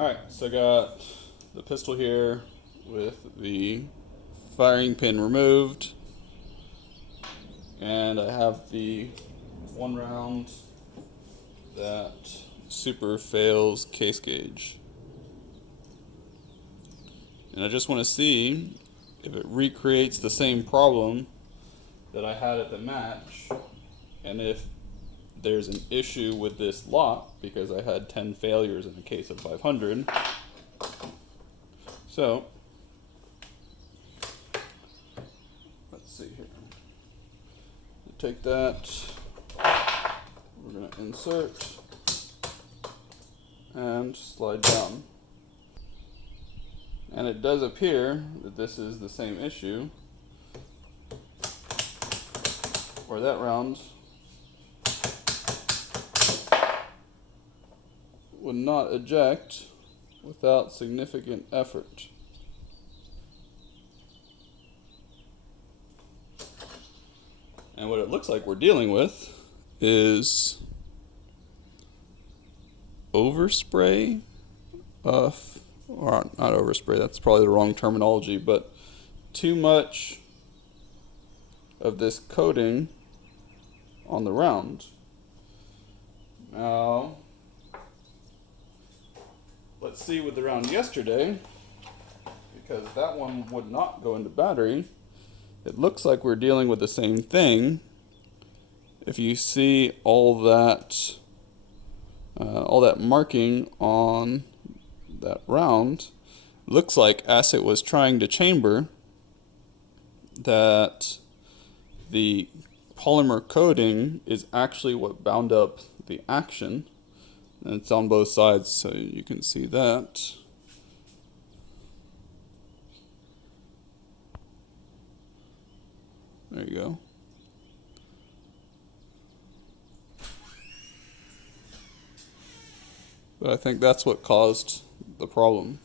Alright, so I got the pistol here with the firing pin removed, and I have the 1 round that super fails case gauge. And I just want to see if it recreates the same problem that I had at the match, and if there's an issue with this lot, because I had 10 failures in a case of 500. So, let's see here. Take that, we're going to insert and slide down. And it does appear that this is the same issue, where that round would not eject without significant effort. And what it looks like we're dealing with is overspray of, or not overspray, that's probably the wrong terminology, but too much of this coating on the round. Now, let's see with the round yesterday, because that one would not go into battery. It looks like we're dealing with the same thing. If you see all that marking on that round, looks like as it was trying to chamber, that the polymer coating is actually what bound up the action. And it's on both sides, so you can see that. There you go. But I think that's what caused the problem.